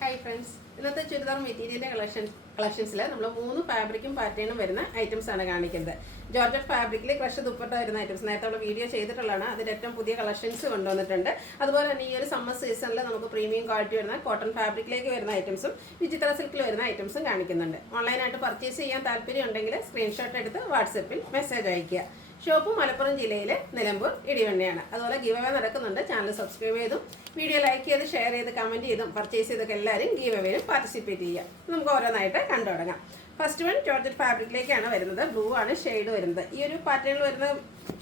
Hi friends, ഇന്നത്തെ ചുരിദാർ മെറ്റീരിയലിന്റെ കളക്ഷൻസിൽ നമ്മൾ 3 ഫാബ്രിക്കും പാറ്റേണും വരുന്ന ഐറ്റംസ് ആണ് കാണിക്കുന്നത്. ജോർജറ്റ് ഫാബ്രിക്കിൽ ക്രഷ് ദുപ്പട്ട വരുന്ന ഐറ്റംസ് നേരത്തെ ഉള്ള വീഡിയോ ചെയ്തിട്ടുള്ളതാണ്. അതിന്റെ ഏറ്റവും പുതിയ കളക്ഷൻസ് കൊണ്ടുവന്നിട്ടുണ്ട്. അതുപോലെ തന്നെ ഈ ഒരു സമ്മർ സീസണിൽ നമുക്ക് പ്രീമിയം ക്വാളിറ്റി വരുന്ന കോട്ടൺ ഫാബ്രിക്കിലേക്ക് വരുന്ന ഐറ്റംസും വിചിത്ര സിൽക്കിൽ വരുന്ന ഐറ്റംസും കാണിക്കുന്നുണ്ട്. ഓൺലൈനായിട്ട് പർച്ചേസ് ചെയ്യാൻ താല്പര്യം ഉണ്ടെങ്കിൽ സ്ക്രീൻഷോട്ട് എടുത്ത് വാട്സപ്പിൽ മെസ്സേജ് അയയ്ക്കുക. ഷോപ്പ് മലപ്പുറം ജില്ലയിലെ നിലമ്പൂർ ഇടിവണ്ണയാണ്. അതുപോലെ ഗീവ് അവേ നടക്കുന്നുണ്ട്. ചാനൽ സബ്സ്ക്രൈബ് ചെയ്തും വീഡിയോ ലൈക്ക് ചെയ്ത് ഷെയർ ചെയ്ത് കമൻറ്റ് ചെയ്തും പർച്ചേസ് ചെയ്തൊക്കെ എല്ലാവരും ഗീവ് അവേയിലും പാർട്ടിസിപ്പേറ്റ് ചെയ്യുക. നമുക്ക് ഓരോന്നായിട്ട് കണ്ടു തുടങ്ങാം. ഫസ്റ്റ് വൺ ജോർജറ്റ് ഫാബ്രിക്കിലേക്കാണ് വരുന്നത്. ബ്ലൂ ആണ് ഷെയ്ഡ് വരുന്നത്. ഈ ഒരു പാറ്റേണിൽ വരുന്ന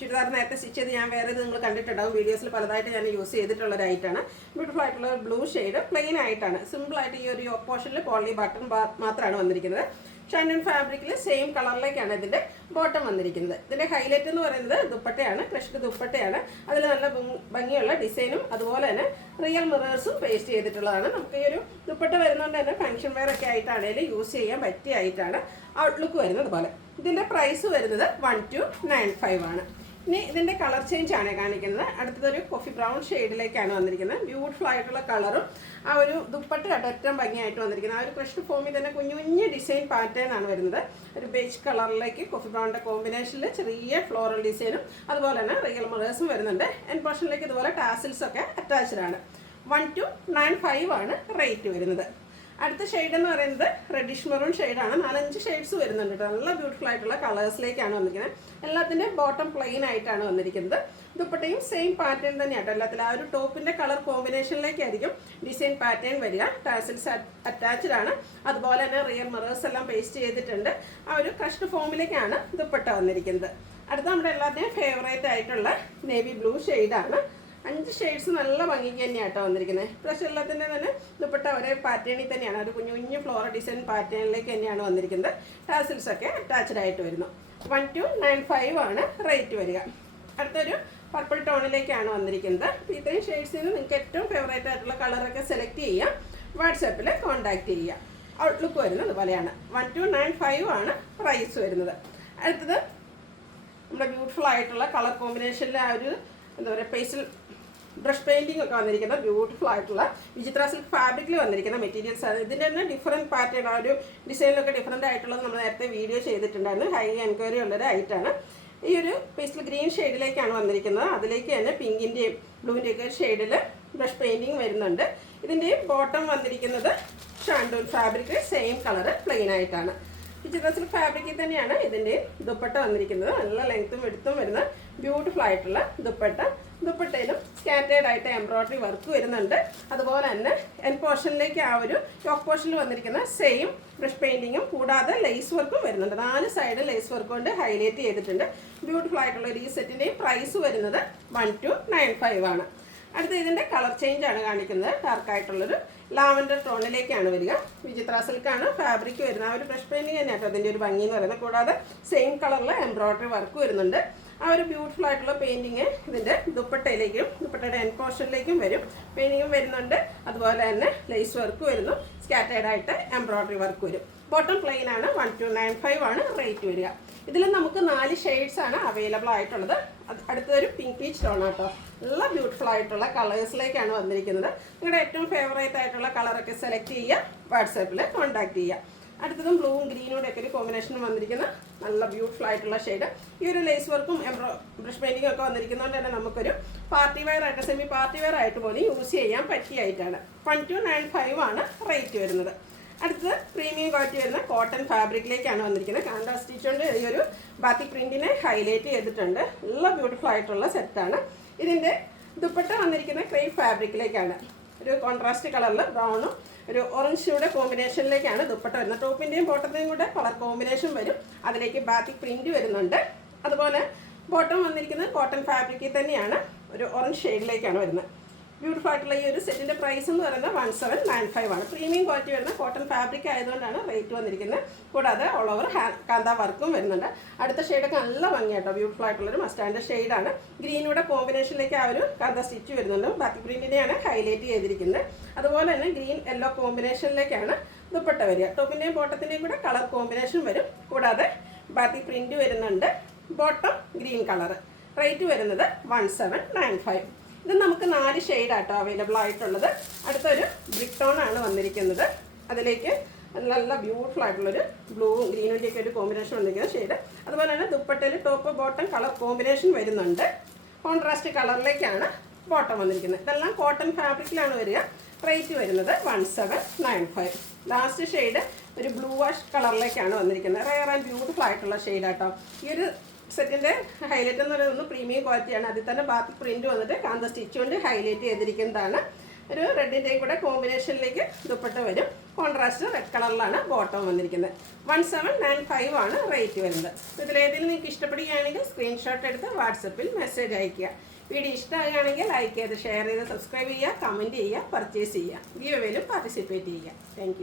ചുരിദാർ നേരത്തെ സ്റ്റിച്ച് ചെയ്ത് ഞാൻ വേറെ നിങ്ങൾ കണ്ടിട്ടുണ്ടാവും. വീഡിയോസിൽ പലതായിട്ട് ഞാൻ യൂസ് ചെയ്തിട്ടുള്ളൊരായിട്ടാണ്. ബ്യൂട്ടിഫുൾ ആയിട്ടുള്ള ബ്ലൂ ഷെയ്ഡ് പ്ലെയിൻ ആയിട്ടാണ്. സിമ്പിളായിട്ട് ഈ ഒരു പോർഷനിൽ പോളി ബട്ടൺ മാത്രമാണ് വന്നിരിക്കുന്നത്. ഷൈനൺ ഫാബ്രിക്കിൽ സെയിം കളറിലേക്കാണ് ഇതിൻ്റെ ബോട്ടം വന്നിരിക്കുന്നത്. ഇതിൻ്റെ ഹൈലൈറ്റ് എന്ന് പറയുന്നത് ദുപ്പട്ടയാണ്. ക്രഷ്ഡ് ദുപ്പട്ടയാണ്. അതിൽ നല്ല ഭംഗിയുള്ള ഡിസൈനും അതുപോലെ തന്നെ റിയൽ മിറേഴ്സും പേസ്റ്റ് ചെയ്തിട്ടുള്ളതാണ്. നമുക്ക് ഈ ഒരു ദുപ്പട്ട വരുന്നതുകൊണ്ട് തന്നെ ഫംഗ്ഷൻ വെയർ ഒക്കെ ആയിട്ടാണെങ്കിലും യൂസ് ചെയ്യാൻ പറ്റിയ ആയിട്ടാണ് ഔട്ട്ലുക്ക് വരുന്നത് പോലെ. ഇതിൻ്റെ പ്രൈസ് വരുന്നത് 1295 ആണ്. ഇനി ഇതിൻ്റെ കളർ ചേഞ്ച് ആണ് കാണിക്കുന്നത്. അടുത്തതൊരു കോഫി ബ്രൗൺ ഷെയ്ഡിലേക്കാണ് വന്നിരിക്കുന്നത്. ബ്യൂട്ടിഫുൾ ആയിട്ടുള്ള കളറും ആ ഒരു ദുപ്പട്ട ഏറ്റവും ഭംഗിയായിട്ട് വന്നിരിക്കുന്നത്. ആ ഒരു ക്രഷ്ഡ് ഫോമിൽ തന്നെ കുഞ്ഞു കുഞ്ഞു ഡിസൈൻ പാറ്റേൺ ആണ് വരുന്നത്. ഒരു ബേജ് കളറിലേക്ക് കോഫി ബ്രൗണിൻ്റെ കോമ്പിനേഷനിൽ ചെറിയ ഫ്ലോറൽ ഡിസൈനും അതുപോലെ തന്നെ റിയൽ മിറേഴ്സും വരുന്നുണ്ട്. എൻ പോർഷനിലേക്ക് ഇതുപോലെ ടാസിൽസ് ഒക്കെ അറ്റാച്ച്ഡ് ആണ്. 1295 ആണ് റേറ്റ് വരുന്നത്. അടുത്ത ഷെയ്ഡ് എന്ന് പറയുന്നത് റെഡിഷ് മെറൂൺ ഷെയ്ഡാണ്. 4-5 ഷെയ്ഡ്സ് വരുന്നുണ്ട്. നല്ല ബ്യൂട്ടിഫുൾ ആയിട്ടുള്ള കളേഴ്സിലേക്കാണ് വന്നിരിക്കുന്നത്. എല്ലാത്തിൻ്റെ ബോട്ടം പ്ലെയിൻ ആയിട്ടാണ് വന്നിരിക്കുന്നത്. ദുപ്പട്ടയും സെയിം പാറ്റേൺ തന്നെയാട്ടോ എല്ലാത്തിലും. ആ ഒരു ടോപ്പിൻ്റെ കളർ കോമ്പിനേഷനിലേക്കായിരിക്കും ഡിസൈൻ പാറ്റേൺ വരിക. ടാസിൽസ് അറ്റാച്ച്ഡ് ആണ്. അതുപോലെ തന്നെ റിയൽ മിറേഴ്സ് എല്ലാം പേസ്റ്റ് ചെയ്തിട്ടുണ്ട്. ആ ഒരു ക്രഷ്ഡ് ഫോമിലേക്കാണ് ദുപ്പട്ട വന്നിരിക്കുന്നത്. അടുത്ത നമ്മുടെ എല്ലാത്തിൻ്റെയും ഫേവറേറ്റ് ആയിട്ടുള്ള നേവി ബ്ലൂ ഷെയ്ഡാണ്. 5 ഷെയ്ഡ്സ് നല്ല ഭംഗിക്ക് തന്നെയാട്ടോ വന്നിരിക്കുന്നത്. പ്ലസ് എല്ലാത്തിൻ്റെ തന്നെ ദുപ്പട്ട ഒരേ പാറ്റേണിൽ തന്നെയാണ്. ഒരു കുഞ്ഞു കുഞ്ഞു ഫ്ലോറൽ ഡിസൈൻ പാറ്റേണിലേക്ക് തന്നെയാണ് വന്നിരിക്കുന്നത്. ടാസിൽസ് ഒക്കെ അറ്റാച്ച്ഡ് ആയിട്ട് വരുന്നു. 1295 ആണ് റേറ്റ് വരിക. അടുത്തൊരു പർപ്പിൾ ടോണിലേക്കാണ് വന്നിരിക്കുന്നത്. അപ്പോൾ ഇത്രയും ഷെയ്ഡ്സിൽ നിന്ന് നിങ്ങൾക്ക് ഏറ്റവും ഫേവറേറ്റ് ആയിട്ടുള്ള കളറൊക്കെ സെലക്ട് ചെയ്യാം. വാട്സാപ്പിൽ കോൺടാക്റ്റ് ചെയ്യുക. ഔട്ട്ലുക്ക് വരുന്നത് പോലെയാണ്. 1295 ആണ് പ്രൈസ് വരുന്നത്. അടുത്തത് നമ്മുടെ ബ്യൂട്ടിഫുൾ ആയിട്ടുള്ള കളർ കോമ്പിനേഷനിൽ ആ ഒരു എന്താ പറയുക പേസ്റ്റൽ ബ്രഷ് പെയിൻറ്റിംഗ് ഒക്കെ വന്നിരിക്കുന്ന ബ്യൂട്ടിഫുൾ ആയിട്ടുള്ള വിചിത്ര സിൽക്ക് ഫാബ്രിക്കിൽ വന്നിരിക്കുന്ന മെറ്റീരിയൽസ് ആണ്. ഇതിൻ്റെ തന്നെ ഡിഫറൻറ്റ് പാറ്റേൺ ആ ഒരു ഡിസൈനിലൊക്കെ ഡിഫറൻറ്റ് ആയിട്ടുള്ളത് നമ്മൾ നേരത്തെ വീഡിയോ ചെയ്തിട്ടുണ്ടായിരുന്നു. ഹൈ എൻക്വയറി ഉള്ളൊരു ഐറ്റാണ്. ഈ ഒരു പേസ്റ്റൽ ഗ്രീൻ ഷെയ്ഡിലേക്കാണ് വന്നിരിക്കുന്നത്. അതിലേക്ക് തന്നെ പിങ്കിൻ്റെയും ബ്ലൂവിൻ്റെയൊക്കെ ഷെയ്ഡിൽ ബ്രഷ് പെയിൻറ്റിങ് വരുന്നുണ്ട്. ഇതിൻ്റെയും ബോട്ടം വന്നിരിക്കുന്നത് shantoon fabric same colour plain ആയിട്ടാണ്. വിചിത്ര സിൽക്ക് ഫാബ്രിക്കിൽ തന്നെയാണ് ഇതിൻ്റെ ദുപ്പട്ട വന്നിരിക്കുന്നത്. നല്ല ലെങ്ത്തും എടുത്തും വരുന്ന ബ്യൂട്ടിഫുൾ ആയിട്ടുള്ള ദുപ്പട്ട. ദുപ്പട്ടയിലും സ്കാറ്റേഡ് ആയിട്ട് എംബ്രോയ്ഡറി വർക്ക് വരുന്നുണ്ട്. അതുപോലെ തന്നെ എൻ പോർഷനിലേക്ക് ആ ഒരു യോക്ക് പോർഷനിൽ വന്നിരിക്കുന്ന സെയിം ബ്രഷ് പെയിൻറ്റിങ്ങും കൂടാതെ ലേസ് വർക്കും വരുന്നുണ്ട്. 4 സൈഡ് ലേസ് വർക്ക് കൊണ്ട് ഹൈലൈറ്റ് ചെയ്തിട്ടുണ്ട്. ബ്യൂട്ടിഫുൾ ആയിട്ടുള്ള ഈ സെറ്റിൻ്റെയും പ്രൈസ് വരുന്നത് 1295 ആണ്. അടുത്ത ഇതിൻ്റെ കളർ ചേഞ്ച് ആണ് കാണിക്കുന്നത്. ഡാർക്കായിട്ടുള്ളൊരു ലാവൻഡർ ടോണിലേക്കാണ് വരിക. വിചിത്ര സിൽക്കാണ് ഫാബ്രിക് വരുന്നത്. ആ ഒരു ബ്രഷ് പെയിൻറ്റിങ് തന്നെയാട്ടോ അതിൻ്റെ ഒരു ഭംഗി എന്ന് പറയുന്നത്. കൂടാതെ സെയിം കളറിൽ എംബ്രോയ്ഡറി വർക്ക് വരുന്നുണ്ട്. ആ ഒരു ബ്യൂട്ടിഫുൾ ആയിട്ടുള്ള പെയിൻറ്റിങ് ഇതിൻ്റെ ദുപ്പട്ടയിലേക്കും ദുപ്പട്ടയുടെ എൻ പോർഷനിലേക്കും വരും. പെയിൻറ്റിങ്ങും വരുന്നുണ്ട്. അതുപോലെ തന്നെ ലേസ് വർക്ക് വരുന്നു. സ്കാറ്റേഡ് ആയിട്ട് എംബ്രോയ്ഡറി വർക്ക് വരും. ബോട്ടം പ്ലെയിൻ ആണ്. 1295 ആണ് റേറ്റ് വരിക. ഇതിൽ നമുക്ക് 4 ഷെയ്ഡ്സ് ആണ് അവൈലബിൾ ആയിട്ടുള്ളത്. അടുത്തൊരു പിങ്ക് പീച്ച് ടോൺ ആട്ടോ. നല്ല ബ്യൂട്ടിഫുൾ ആയിട്ടുള്ള കളേഴ്സിലേക്കാണ് വന്നിരിക്കുന്നത്. നിങ്ങളുടെ ഏറ്റവും ഫേവറേറ്റ് ആയിട്ടുള്ള കളറൊക്കെ സെലക്ട് ചെയ്യുക. വാട്സാപ്പിൽ കോൺടാക്ട് ചെയ്യുക. അടുത്തതും ബ്ലൂവും ഗ്രീനോടെ ഒക്കെ ഒരു കോമ്പിനേഷനും വന്നിരിക്കുന്ന നല്ല ബ്യൂട്ടിഫുൾ ആയിട്ടുള്ള ഷെയ്ഡ്. ഈ ഒരു ലേസ് വർക്കും ബ്രഷ് പെയിൻറ്റിങ്ങും ഒക്കെ വന്നിരിക്കുന്നതുകൊണ്ട് തന്നെ നമുക്കൊരു പാർട്ടി വെയർ ആയിട്ട് സെമി പാർട്ടി വെയർ ആയിട്ട് പോലും യൂസ് ചെയ്യാൻ പറ്റിയായിട്ടാണ്. 1295 ആണ് റേറ്റ് വരുന്നത്. അടുത്തത് പ്രീമിയം ക്വാളിറ്റി വരുന്ന കോട്ടൺ ഫാബ്രിക്കിലേക്കാണ് വന്നിരിക്കുന്നത്. കാന്ത സ്റ്റിച്ച് കൊണ്ട് ഈ ഒരു ബാത്തിക് പ്രിൻറ്റിനെ ഹൈലൈറ്റ് ചെയ്തിട്ടുണ്ട്. നല്ല ബ്യൂട്ടിഫുൾ ആയിട്ടുള്ള സെറ്റാണ്. ഇതിൻ്റെ ദുപ്പട്ട വന്നിരിക്കുന്ന ക്രേപ്പ് ഫാബ്രിക്കിലേക്കാണ്. ഒരു കോൺട്രാസ്റ്റ് കളറിൽ ബ്രൗണും ഒരു ഓറഞ്ച് കോമ്പിനേഷനിലേക്കാണ് ദുപ്പട്ട വരുന്നത്. ടോപ്പിൻ്റെയും ബോട്ടത്തിൻ്റെയും കൂടെ കളർ കോമ്പിനേഷൻ വരും. അതിലേക്ക് ബാത്തിക് പ്രിൻറ്റ് വരുന്നുണ്ട്. അതുപോലെ ബോട്ടം വന്നിരിക്കുന്നത് കോട്ടൺ ഫാബ്രിക്കിൽ തന്നെയാണ്. ഒരു ഓറഞ്ച് ഷെയ്ഡിലേക്കാണ് വരുന്നത്. ബ്യൂട്ടിഫുൾ ആയിട്ടുള്ള ഈ ഒരു സെറ്റിൻ്റെ പ്രൈസ് എന്ന് പറയുന്നത് 1795 ആണ്. പ്രീമിയം ക്വാളിറ്റി വരുന്ന കോട്ടൺ ഫാബ്രിക് ആയതുകൊണ്ടാണ് റേറ്റ് വന്നിരിക്കുന്നത്. കൂടാതെ ഓൾ ഓവർ കാന്ത വർക്കും വരുന്നുണ്ട്. അടുത്ത ഷെയ്ഡൊക്കെ നല്ല ഭംഗിയാട്ടോ. ബ്യൂട്ടിഫുൾ ആയിട്ടുള്ളൊരു മസ്റ്റാൻഡ് ഷെയ്ഡാണ്. ഗ്രീനൂടെ കോമ്പിനേഷനിലേക്ക് ആ ഒരു കാന്ത സ്റ്റിച്ച് വരുന്നുണ്ട്. ബാത്തി പ്രിൻറ്റിനെയാണ് ഹൈലൈറ്റ് ചെയ്തിരിക്കുന്നത്. അതുപോലെ തന്നെ ഗ്രീൻ യെല്ലോ കോമ്പിനേഷനിലേക്കാണ് ദുപ്പട്ട വരിക. ടോപ്പിൻ്റെയും ബോട്ടത്തിൻ്റെയും കൂടെ കളർ കോമ്പിനേഷൻ വരും. കൂടാതെ ബാത്തി പ്രിൻറ്റ് വരുന്നുണ്ട്. Bottom green colour. റേറ്റ് വരുന്നത് 1795. ഇത് നമുക്ക് 4 ഷെയ്ഡാട്ടോ അവൈലബിൾ ആയിട്ടുള്ളത്. അടുത്തൊരു ബ്രിക്ക് ടോൺ ആണ് വന്നിരിക്കുന്നത്. അതിലേക്ക് നല്ല ബ്യൂട്ടിഫുൾ ആയിട്ടുള്ളൊരു ബ്ലൂവും ഗ്രീനിൻ്റെയൊക്കെ ഒരു കോമ്പിനേഷൻ വന്നിരിക്കുന്ന ഷെയ്ഡ്. അതുപോലെ തന്നെ ദുപ്പട്ടയിൽ ടോപ്പ് ബോട്ടം കളർ കോമ്പിനേഷൻ വരുന്നുണ്ട്. കോൺട്രാസ്റ്റ് കളറിലേക്കാണ് ബോട്ടം വന്നിരിക്കുന്നത്. ഇതെല്ലാം കോട്ടൺ ഫാബ്രിക്കിലാണ് വരിക. റേറ്റ് വരുന്നത് 1795. ലാസ്റ്റ് ഷെയ്ഡ് ഒരു ബ്ലൂ വാഷ് കളറിലേക്കാണ് വന്നിരിക്കുന്നത്. റെയർ ആൻഡ് ബ്യൂട്ടിഫുൾ ആയിട്ടുള്ള ഷെയ്ഡാട്ടോ. ഈ ഒരു സെറ്റിൻ്റെ ഹൈലൈറ്റ് എന്ന് പറയുന്നത് പ്രീമിയം ക്വാളിറ്റിയാണ്. അതിൽ തന്നെ ബാത്തിക് പ്രിൻറ്റ് വന്നിട്ട് കാന്ത സ്റ്റിച്ച് കൊണ്ട് ഹൈലൈറ്റ് ചെയ്തിരിക്കുന്നതാണ്. ഒരു റെഡിൻ്റെയും കൂടെ കോമ്പിനേഷനിലേക്ക് ദുപ്പട്ട വരും. കോൺട്രാസ്റ്റ് റെഡ് കളറിലാണ് ബോട്ടം വന്നിരിക്കുന്നത്. 1795 ആണ് റേറ്റ് വരുന്നത്. ഇതിലേതെങ്കിലും നിങ്ങൾക്ക് ഇഷ്ടപ്പെടുകയാണെങ്കിൽ സ്ക്രീൻഷോട്ട് എടുത്ത് വാട്സപ്പിൽ മെസ്സേജ് അയയ്ക്കുക. വീഡിയോ ഇഷ്ടമാകുകയാണെങ്കിൽ ലൈക്ക് ചെയ്ത് ഷെയർ ചെയ്ത് സബ്സ്ക്രൈബ് ചെയ്യുക, കമൻറ്റ് ചെയ്യുക, പർച്ചേസ് ചെയ്യുക. ഗീവ് അവേയിലും പാർട്ടിസിപ്പേറ്റ് ചെയ്യുക. താങ്ക്